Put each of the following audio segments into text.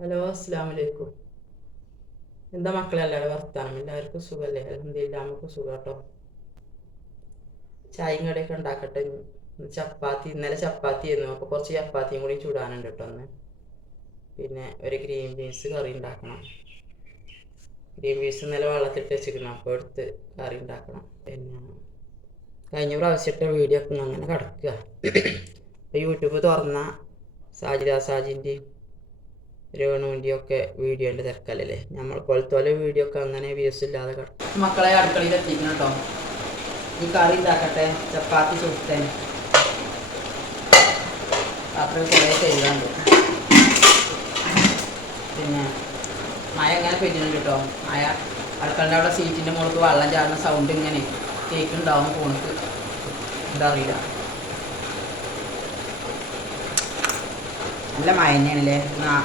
Hello അസ്സാം വലൈക്കും എന്താ മക്കളെ എല്ലാവരും വർത്താനം? എല്ലാവർക്കും സുഖമല്ലേ അലഹമില്ല നമുക്ക് സുഖം കേട്ടോ ചായയും കടയൊക്കെ ഉണ്ടാക്കട്ടെ ചപ്പാത്തി ഇന്നലെ ചപ്പാത്തി ആയിരുന്നു. അപ്പോൾ കുറച്ച് ചപ്പാത്തിയും കൂടി ചൂടാനുണ്ട് കേട്ടോ ഒന്ന് പിന്നെ ഒരു ഗ്രീൻ ബീൻസ് കറി ഉണ്ടാക്കണം. ഗ്രീൻ ബീൻസ് ഇന്നലെ വെള്ളത്തിട്ട് വെച്ചിരിക്കണം അപ്പോൾ എടുത്ത് കറി ഉണ്ടാക്കണം. പിന്നെ കഴിഞ്ഞ പ്രാവശ്യത്തെ വീഡിയോ ഒക്കെ അങ്ങനെ കിടക്കുക. അപ്പോൾ യൂട്യൂബ് തുറന്ന സാജിദ സാജിന്റെയും രേണുവിന്റെയും ഒക്കെ വീഡിയോന്റെ തിരക്കല്ലേ നമ്മൾ പോലത്തെ പോലെ വീഡിയോ ഒക്കെ അങ്ങനെ വ്യൂസ് ഇല്ലാതെ കിടക്കും മക്കളെ അടുക്കളയിൽ എത്തിക്കണം ഈ കറി ഉണ്ടാക്കട്ടെ ചപ്പാത്തി ചുട്ടേ പാത്രം കുറേ കഴുകാണ്ട്. പിന്നെ മഴ ഇങ്ങനെ പെയ്യുന്നുണ്ട് കേട്ടോ മഴ അടുക്കളന്റെ അവിടെ സീറ്റിന്റെ മുകളിൽ വെള്ളം ചാടുന്ന സൗണ്ട് ഇങ്ങനെ കേൾക്കുന്നുണ്ടാവും ഫോണിക്ക്. എന്താ അറിയില്ല. നല്ല മയനല്ലേ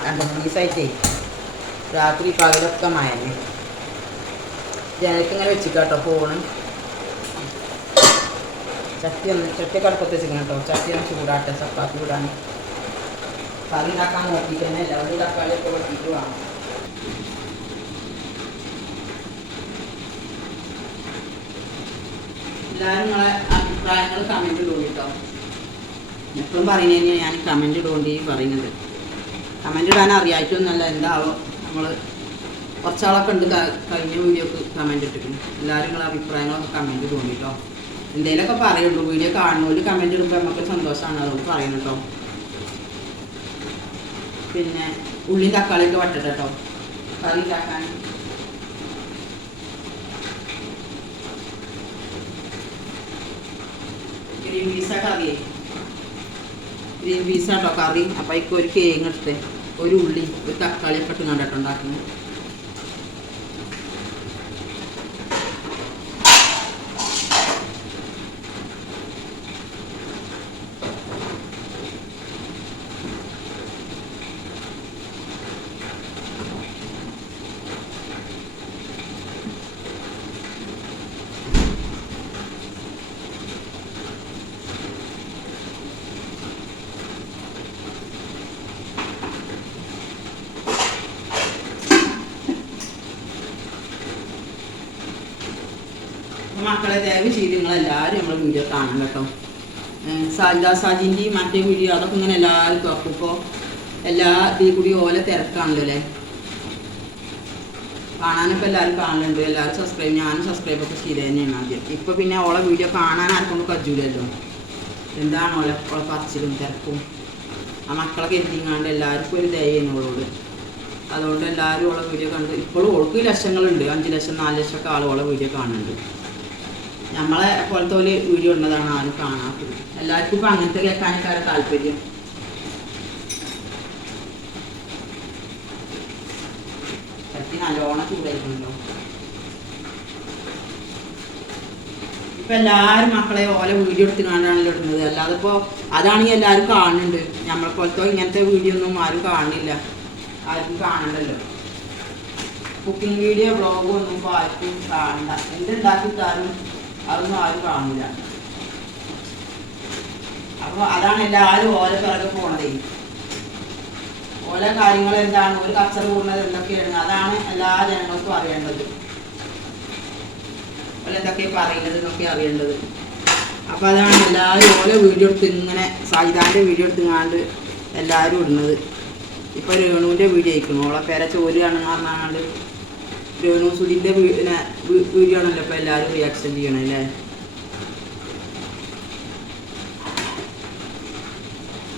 രണ്ട് മൂന്ന് ദിവസമായിട്ടേ രാത്രി പകലൊക്കെ മഴ തന്നെ ജനലിക്ക് ഇങ്ങനെ വെച്ചിക്കാട്ടോ ഫോണ് ചട്ടി ഒന്ന് ചട്ടി കടുപ്പത്ത് വെച്ചിരിക്കണം കേട്ടോ. ചട്ടി ഒന്ന് ചൂടാട്ടെ ചപ്പാത്തി ചൂടാൻ കറി നോക്കിയിട്ട് തന്നെ അല്ല. ഒരു തക്കാളിയൊക്കെ വെട്ടിയിട്ട് വേണം. എല്ലാവരും നിങ്ങളെ അഭിപ്രായങ്ങൾ ഇടും കേട്ടോ. എപ്പോഴും പറയുന്നതിന് ഞാൻ കമന്റ് ഇടുകൊണ്ട് ഈ പറയുന്നത്. കമന്റ് ഇടാൻ അറിയായിട്ടൊന്നുമല്ല എന്താവോ നമ്മൾ കുറച്ചാളൊക്കെ ഉണ്ട് കഴിഞ്ഞ വീഡിയോക്ക് കമന്റ് ഇട്ടിട്ടുണ്ട്. എല്ലാവരും നിങ്ങളുടെ അഭിപ്രായങ്ങളൊക്കെ കമന്റ് തോന്നി കേട്ടോ എന്തെങ്കിലുമൊക്കെ പറയുള്ളൂ. വീഡിയോ കാണുന്നവർ കമന്റ് ഇടുമ്പോൾ നമുക്ക് സന്തോഷമാണ് അതുകൊണ്ട് പറയുന്നു കേട്ടോ പിന്നെ ഉള്ളി തക്കാളിയൊക്കെ വട്ടട്ടെ കേട്ടോ കറി ഉണ്ടാക്കാൻ ഗ്രീൻ പീസൊക്കെ കറിയേ. ഗ്രീൻ പീസ് കേട്ടോ കറി. അപ്പം അതിക്ക് ഒരു കേങ്ങ് എടുത്ത് ഒരു ഉള്ളി ഒരു തക്കാളി ഒക്കെ ഇട്ട് കണ്ടിട്ട് ഉണ്ടാക്കുന്നത് അപ്പൊ മക്കളെ ദയവ് ചെയ്ത് നിങ്ങളെല്ലാവരും നമ്മളെ വീഡിയോ കാണണം കേട്ടോ. സാജിദ സാജിന്റെയും മറ്റേ വീഡിയോ അതൊക്കെ ഇങ്ങനെ എല്ലാവർക്കും അപ്പം ഇപ്പോൾ എല്ലാ ഇതിൽ കൂടി ഓല തിരക്കാണല്ലോ അല്ലേ? കാണാനൊക്കെ എല്ലാവരും കാണലുണ്ട്. എല്ലാവരും സബ്സ്ക്രൈബ് ഞാനും സബ്സ്ക്രൈബ് ഒക്കെ ചെയ്ത് തന്നെയാണ് ആദ്യം. ഇപ്പോൾ പിന്നെ ഓളെ വീഡിയോ കാണാൻ ആർക്കും കജൂലല്ലോ. എന്താണ് ഓളെ ഓളെ പറച്ചിലും തിരക്കും? ആ മക്കളെ കരുതിങ്ങാണ്ട് എല്ലാവർക്കും ഒരു ദയുന്നു ഓളോട്. അതുകൊണ്ട് എല്ലാവരും ഓളെ വീഡിയോ കണ്ട് ഇപ്പോഴും ഓൾക്ക് ലക്ഷങ്ങളുണ്ട്. അഞ്ച് ലക്ഷം നാല് ലക്ഷമൊക്കെ ആൾ ഓളെ വീഡിയോ കാണുന്നുണ്ട്. നമ്മളെ പോലത്തെ ഒരു വീഡിയോ ഉള്ളതാണ് ആരും കാണാത്തത് എല്ലാവർക്കും ഇപ്പം അങ്ങനത്തെ കേൾക്കാനൊക്കെ താല്പര്യം. ചട്ടി നല്ലോണം ചൂടായിരിക്കണല്ലോ. ഇപ്പൊ മക്കളെ ഓല വീഡിയോ എടുത്ത് കാണാണല്ലോ ഇടുന്നത്. അല്ലാതെ ഇപ്പോ അതാണെങ്കിൽ എല്ലാവരും കാണുന്നുണ്ട്. നമ്മളെ പോലത്തെ ഇങ്ങനത്തെ വീഡിയോ ഒന്നും ആരും കാണില്ല ആർക്കും കാണണ്ടല്ലോ. കുക്കിംഗ് വീഡിയോ ബ്ലോഗോ ഒന്നും ഇപ്പോൾ ആർക്കും കാണണ്ട. എന്തുണ്ടാക്കി എന്തുണ്ടാക്കിയിട്ടാലും അതൊന്നും ആരും കാണില്ല അപ്പൊ അതാണ് എല്ലാരും ഓരോ പിറകെ പോണതേ. ഓരോ കാര്യങ്ങൾ എന്താണ്? ഒരു കച്ചറ കൂടുന്നത് എന്തൊക്കെയാണ്? അതാണ് എല്ലാ ജനങ്ങൾക്കും അറിയേണ്ടത്. എന്തൊക്കെ പറയുന്നത് എന്നൊക്കെ അറിയേണ്ടത്. അപ്പോൾ അതാണ് എല്ലാവരും ഓരോ വീഡിയോ എടുത്ത് ഇങ്ങനെ സാജിദാന്റെ വീഡിയോ എടുത്തുങ്ങാണ്ട് എല്ലാവരും ഇടുന്നത്. ഇപ്പൊ രേണുവിന്റെ വീഡിയോ അയക്കുന്നു ഓളെ പേരെ ചോരുകയാണെന്ന് പറഞ്ഞാണ്ട് രേണു സുധിന്റെ വീഡിയോ ആണല്ലോ ഇപ്പോൾ എല്ലാവരും റിയാക്ഷൻ ചെയ്യണം അല്ലേ?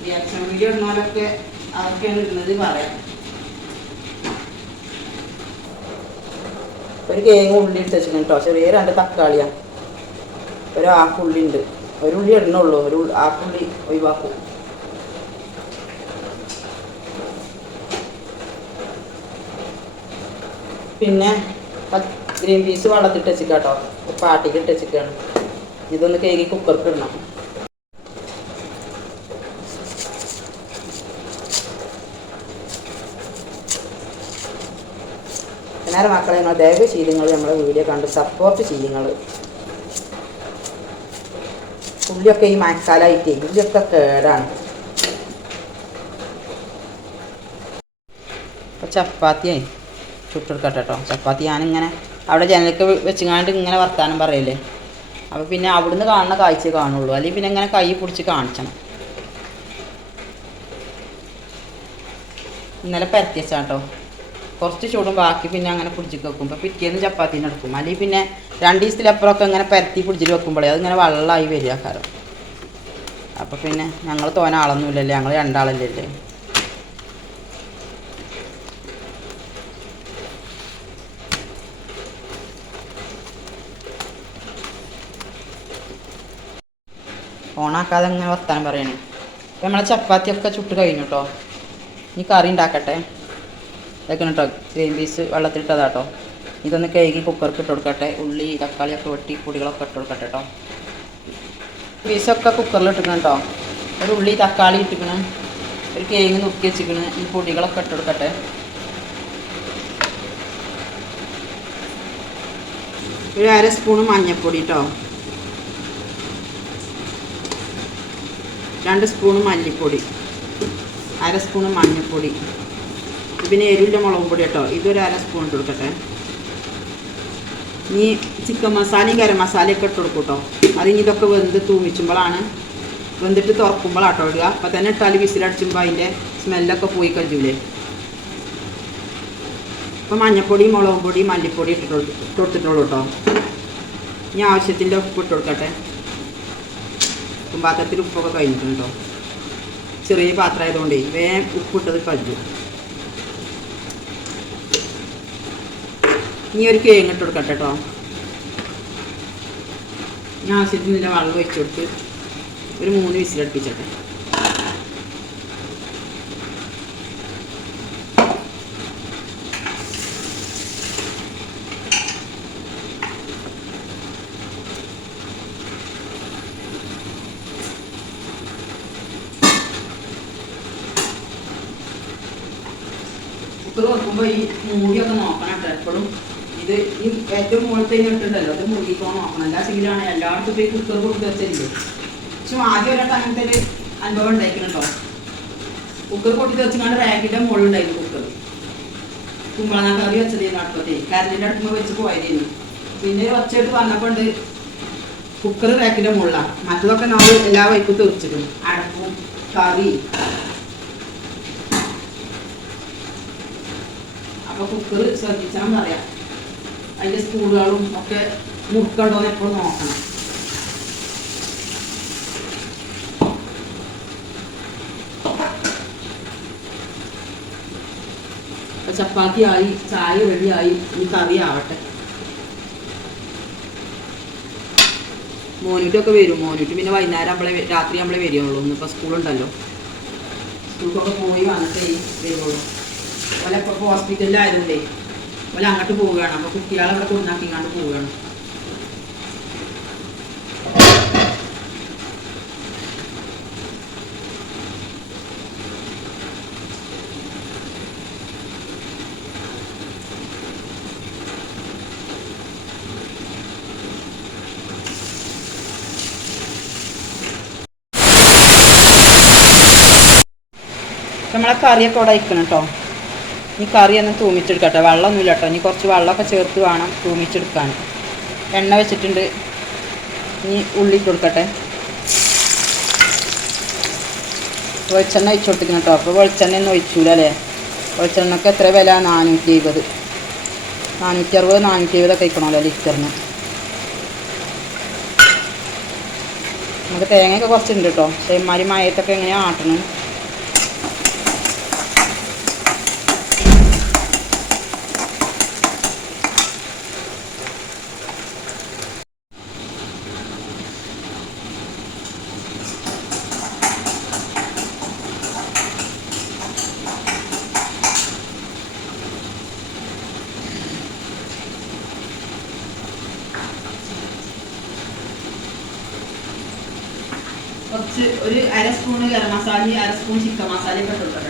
റിയാക്ഷൻ വീഡിയോ ഇടുന്നവരൊക്കെ അതൊക്കെയാണ് ഇടുന്നത് പറയാം. ഒരു കേങ്ങ ഉള്ളി ഇട്ട് വെച്ചിട്ടുണ്ട് ചെറിയ രണ്ട് തക്കാളിയാ. ഒരു ആക്കുള്ളി ഉണ്ട് ഒരു ഉള്ളി ഇടണുള്ളൂ. ഒരു ആക്കുള്ളി ഒഴിവാക്കും. പിന്നെ ഗ്രീൻ പീസ് വെള്ളത്തിട്ട് വെച്ചിക്കാട്ടോ. പാട്ടിക്ക് ഇട്ട് വെച്ചിക്കാണ്. ഇതൊന്ന് കേക്ക് കുക്കർക്ക് ഇടണം. അന്നേരം മക്കളെ നിങ്ങൾ ദയവ് നിങ്ങൾ നമ്മളെ വീഡിയോ കണ്ട് സപ്പോർട്ട് ചെയ്യുങ്ങൾ ഉള്ളിയൊക്കെ ഈ മഴക്കാലമായിട്ടേ ഉള്ളിയൊക്കെ കേടാണ്. ചപ്പാത്തിയായി. ചപ്പാത്തിയേ ചുട്ടെടുക്കട്ടെ. കേട്ടോ ചപ്പാത്തി ഞാനിങ്ങനെ അവിടെ ജനലൊക്കെ വെച്ചുങ്ങാണ്ട് ഇങ്ങനെ വർത്താനം പറയല്ലേ. അപ്പോൾ പിന്നെ അവിടുന്ന് കാണുന്ന കാഴ്ച കാണുള്ളൂ. അല്ലെങ്കിൽ പിന്നെ ഇങ്ങനെ കൈ പിടിച്ച് കാണിച്ചണം. ഇന്നലെ പരത്തി കേട്ടോ കുറച്ച് ചൂടും ബാക്കി പിന്നെ അങ്ങനെ പിടിച്ച് വെക്കും. ഇപ്പോൾ പിറ്റേന്ന് ചപ്പാത്തിന് എടുക്കും. അല്ലെങ്കിൽ പിന്നെ രണ്ട് ദിവസത്തിലപ്പുറമൊക്കെ ഇങ്ങനെ പരത്തി പിടിച്ചിട്ട് വെക്കുമ്പോഴേ അതിങ്ങനെ വെള്ളമായി വരിക കാരണം അപ്പോൾ പിന്നെ ഞങ്ങൾ തോന ആളൊന്നുമില്ലല്ലേ. ഞങ്ങൾ രണ്ടാളല്ലേ ഓണാക്കാതെ അങ്ങനെ വർത്താനം പറയണേ. അപ്പം നമ്മളെ ചപ്പാത്തിയൊക്കെ ചുട്ട് കഴിഞ്ഞു കേട്ടോ ഇനി കറി ഉണ്ടാക്കട്ടെ ഇതൊക്കെയാണ് കേട്ടോ ഗ്രീൻ പീസ് വെള്ളത്തിലിട്ടതാ കേട്ടോ ഇതൊന്ന് കഴുകി കുക്കർക്ക് ഇട്ട് കൊടുക്കട്ടെ. ഉള്ളി തക്കാളിയൊക്കെ വെട്ടി പൊടികളൊക്കെ ഇട്ട് കൊടുക്കട്ടെ കേട്ടോ പീസൊക്കെ കുക്കറിൽ ഇട്ടിക്കണം കേട്ടോ ഒരു ഉള്ളി തക്കാളി ഇട്ടിക്കണം ഒരു കേങ്ങ് നുക്കി വെച്ചിക്കണം ഈ പൊടികളൊക്കെ ഇട്ട് കൊടുക്കട്ടെ. ഒരു അര സ്പൂണ് മഞ്ഞൾപ്പൊടി കേട്ടോ രണ്ട് സ്പൂണ് മല്ലിപ്പൊടി അര സ്പൂണ് മഞ്ഞൾപ്പൊടി പിന്നെ എരിവിന്റെ മുളകും പൊടി കേട്ടോ. ഇതൊരു അര സ്പൂൺ ഇട്ട് കൊടുക്കട്ടെ. ഇനി ചിക്കൻ മസാലയും ഗരം മസാലയൊക്കെ ഇട്ട് കൊടുക്കും കേട്ടോ. അത് ഇനി ഇതൊക്കെ വെന്ത് തൂമിച്ചുമ്പോഴാണ് വെന്തിട്ട് തുറക്കുമ്പോഴാട്ടോ ഇടുക. അപ്പം തന്നെ ഇട്ടാൽ വിസിലടിച്ചുമ്പോൾ അതിന്റെ സ്മെല്ലൊക്കെ പോയി കഴിയൂലേ അപ്പം മഞ്ഞൾപ്പൊടി മുളകും പൊടി മല്ലിപ്പൊടി ഇട്ടിട്ട് കൊടു- ഇട്ട് കൊടുത്തിട്ടുള്ളൂ കേട്ടോ. ഇനി ആവശ്യത്തിന്റെ ഉപ്പ് ഇട്ട് കൊടുക്കട്ടെ. ഉപ്പും പാത്രത്തിൽ ഉപ്പൊക്കെ കഴിഞ്ഞിട്ടുണ്ട്? ചെറിയ പാത്രം ആയതുകൊണ്ടേ വേഗം ഉപ്പിട്ടത് കഴിഞ്ഞു ഇനി ഒരു കേങ്ങ് ഇട്ട് കൊടുക്കട്ടെ കേട്ടോ ഞാൻ ആവശ്യത്തിന് വെള്ളം ഒഴിച്ചു കൊടുത്ത് ഒരു മൂന്ന് വിസിലടുപ്പിച്ചട്ടെ. കുക്കർ വെക്കുമ്പോൾ ഈ മൂടിയൊക്കെ നോക്കണം എപ്പോഴും ഇത് ഈ ഏറ്റവും മുകളിലത്തെ ഇട്ടുണ്ടല്ലോ അത് മുറുകിക്കോ നോക്കണം. എല്ലാ സിങ്കിലാണ് എല്ലായിടത്തും പോയി കുക്കർ കൊടുത്ത് വെച്ചില്ലേ പക്ഷെ ആദ്യം ഒരാട്ട് അങ്ങനത്തെ ഒരു അനുഭവം ഉണ്ടായിരിക്കണം കേട്ടോ കുക്കർ പൊട്ടി വെച്ചുകൊണ്ട് റാക്കിന്റെ മുകളിലുണ്ടായിരുന്നു കുക്കർ കുമ്പളങ്ങ കറി വെച്ചതേന്നു അടുപ്പത്തേ. കരണ്ടിന്റെ അടുത്തുമ്പോൾ വെച്ച് പോയതായിരുന്നു പിന്നെ ഒച്ചയായിട്ട് വന്നപ്പോൾ ഉണ്ട് കുക്കർ റാക്കിന്റെ മുകളിലാണ് മറ്റതൊക്കെ നമ്മൾ എല്ലാ വൈക്കും തീർച്ചിട്ടുണ്ട് അടപ്പും കറി അപ്പൊ കുക്കർ ശ്രദ്ധിച്ചാൽ അറിയാം അതിന്റെ സ്പൂണുകളും ഒക്കെ മുറുക്കണ്ടോന്ന് എപ്പോഴും നോക്കണം. ചപ്പാത്തി ആയി ചായ റെഡിയായി ഇനി കറി ആവട്ടെ. മോനിട്ടൊക്കെ വരും മോനിട്ട് പിന്നെ വൈകുന്നേരം നമ്മളെ രാത്രി നമ്മളെ വരികയുള്ളൂ ഇന്നിപ്പോൾ സ്കൂളുണ്ടല്ലോ. സ്കൂൾക്കൊക്കെ പോയി വന്നിട്ടേ വരുള്ളൂ. ഓലെ ഇപ്പോൾ ഹോസ്പിറ്റലിലായതുകൊണ്ടേ ഓല അങ്ങോട്ട് പോവുകയാണ്. അപ്പോൾ കുട്ടികളെ അവിടെ കൊണ്ടാക്കിങ്ങാണ്ട് പോവുകയാണ്. നമ്മളെ കറിയൊക്കെ ഇവിടെ അയക്കണം കേട്ടോ ഈ കറി ഒന്ന് തൂമിച്ചെടുക്കട്ടെ. വെള്ളമൊന്നുമില്ല കേട്ടോ. ഇനി കുറച്ച് വെള്ളമൊക്കെ ചേർത്ത് വേണം തൂമിച്ചെടുക്കാൻ. എണ്ണ വെച്ചിട്ടുണ്ട്. ഇനി ഉള്ളി ഇട്ട് കൊടുക്കട്ടെ. വെളിച്ചെണ്ണ ഒഴിച്ചു കൊടുത്തിരിക്കണം കേട്ടോ. അപ്പോൾ വെളിച്ചെണ്ണ ഒന്നും ഒഴിച്ചൂല അല്ലേ? വെളിച്ചെണ്ണക്ക് എത്ര വില? നാനൂറ്റി എഴുപത് നാനൂറ്റി അറുപത് നാനൂറ്റി എഴുപതൊക്കെ കഴിക്കണമല്ലോ ലിറ്ററിന്? നമുക്ക് തേങ്ങയൊക്കെ കുറച്ചുണ്ട് കേട്ടോ. പക്ഷേ ഇമാരി മയത്തൊക്കെ എങ്ങനെയാണ് ആട്ടണം? കുറച്ച് ഒരു അര സ്പൂൺ ഗരം മസാല അര സ്പൂൺ ചിക്കൻ മസാലയും ഒക്കെ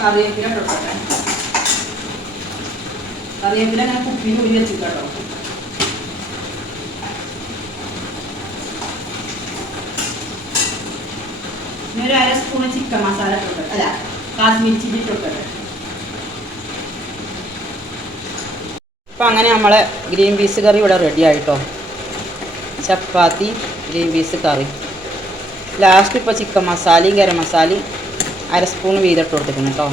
കറിവേപ്പില കൊടുക്കട്ടെ. കറിവേപ്പില അങ്ങനെ കുപ്പിയിൽ ഊരി വെച്ചിട്ടോ ഇനി ഒരു അര സ്പൂൺ ചിക്കൻ മസാല ഇട്ടിട്ട് അല്ല കാശ്മീരി ചില്ലി ഇട്ടിട്ട് അപ്പം അങ്ങനെ നമ്മളെ ഗ്രീൻ പീസ് കറി ഇവിടെ റെഡി ആയിട്ടോ. ചപ്പാത്തി ഗ്രീൻ പീസ് കറി. ലാസ്റ്റ് ഇപ്പോൾ ചിക്കൻ മസാലയും ഗരം മസാലയും അര സ്പൂൺ വീതിട്ട് കൊടുത്തിരിക്കണം കേട്ടോ.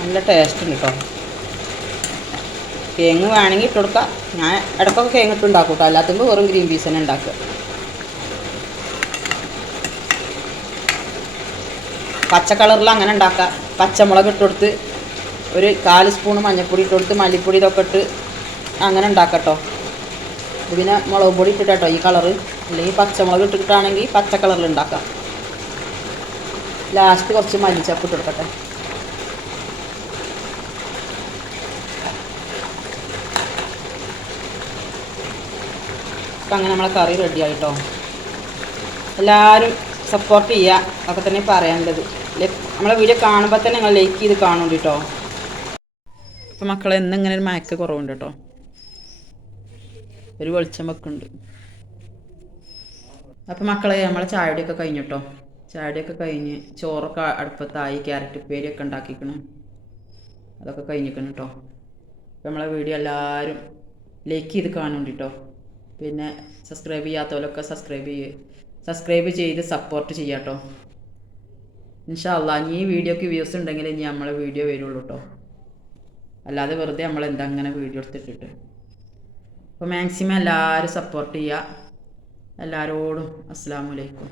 നല്ല ടേസ്റ്റ് ഉണ്ട് കേട്ടോ. കേങ്ങ് വേണമെങ്കിൽ ഇട്ട് കൊടുക്കാം. ഞാൻ ഇടക്കൊക്കെ കേങ്ങ് ഇട്ട് ഉണ്ടാക്കും കേട്ടോ. അല്ലാത്തുമ്പോൾ വെറും ഗ്രീൻ പീസ് തന്നെ ഉണ്ടാക്കുക. പച്ച കളറിൽ അങ്ങനെ ഉണ്ടാക്കുക പച്ചമുളക് ഇട്ട് കൊടുത്ത് ഒരു കാൽ സ്പൂൺ മഞ്ഞൾപ്പൊടി ഇട്ട് കൊടുത്ത് മല്ലിപ്പൊടി ഇതൊക്കെ ഇട്ട് അങ്ങനെ ഉണ്ടാക്കട്ടോ പിന്നെ മുളക് പൊടി ഇട്ടിട്ടോ ഈ കളറ്. അല്ലെങ്കിൽ പച്ചമുളക് ഇട്ടിട്ടാണെങ്കിൽ പച്ച കളറിൽ ഉണ്ടാക്കാം. ലാസ്റ്റ് കുറച്ച് മല്ലിച്ചപ്പ് ഇട്ട് കൊടുക്കട്ടെ. അങ്ങനെ നമ്മളെ കറി റെഡി ആയിട്ടോ. എല്ലാവരും സപ്പോർട്ട് ചെയ്യുക അതൊക്കെ തന്നെ പറയാനുള്ളത്. നമ്മളെ വീഡിയോ കാണുമ്പോൾ തന്നെ നിങ്ങൾ ലൈക്ക് ചെയ്ത് കാണുന്നുണ്ട് കേട്ടോ അപ്പം മക്കളെ എന്നിങ്ങനെ ഒരു മയക്ക കുറവുണ്ട് കേട്ടോ. ഒരു വെളിച്ചം വെക്കുന്നുണ്ട്. അപ്പം മക്കളെ നമ്മളെ ചായയുടെയൊക്കെ കഴിഞ്ഞിട്ടോ ചായയുടെയൊക്കെ കഴിഞ്ഞ് ചോറൊക്കെ അടുപ്പത്തായി ക്യാരറ്റ് ഉപ്പേരിയൊക്കെ ഉണ്ടാക്കിക്കണം. അതൊക്കെ കഴിഞ്ഞിരിക്കണം കേട്ടോ അപ്പം നമ്മളെ വീഡിയോ എല്ലാവരും ലൈക്ക് ചെയ്ത് കാണുന്നുണ്ട് കേട്ടോ പിന്നെ സബ്സ്ക്രൈബ് ചെയ്യാത്തവരൊക്കെ സബ്സ്ക്രൈബ് ചെയ്യ്. സബ്സ്ക്രൈബ് ചെയ്ത് സപ്പോർട്ട് ചെയ്യാം കേട്ടോ ഇൻഷാല്ല ഈ വീഡിയോക്ക് വ്യൂസ് ഉണ്ടെങ്കിൽ ഇനി നമ്മളെ വീഡിയോ വരുള്ളൂ കേട്ടോ അല്ലാതെ വെറുതെ നമ്മൾ എന്താ അങ്ങനെ വീഡിയോ എടുത്തിട്ടിട്ട്. അപ്പോൾ മാക്സിമം എല്ലാവരും സപ്പോർട്ട് ചെയ്യുക എല്ലാവരോടും അസ്സാം വലൈക്കും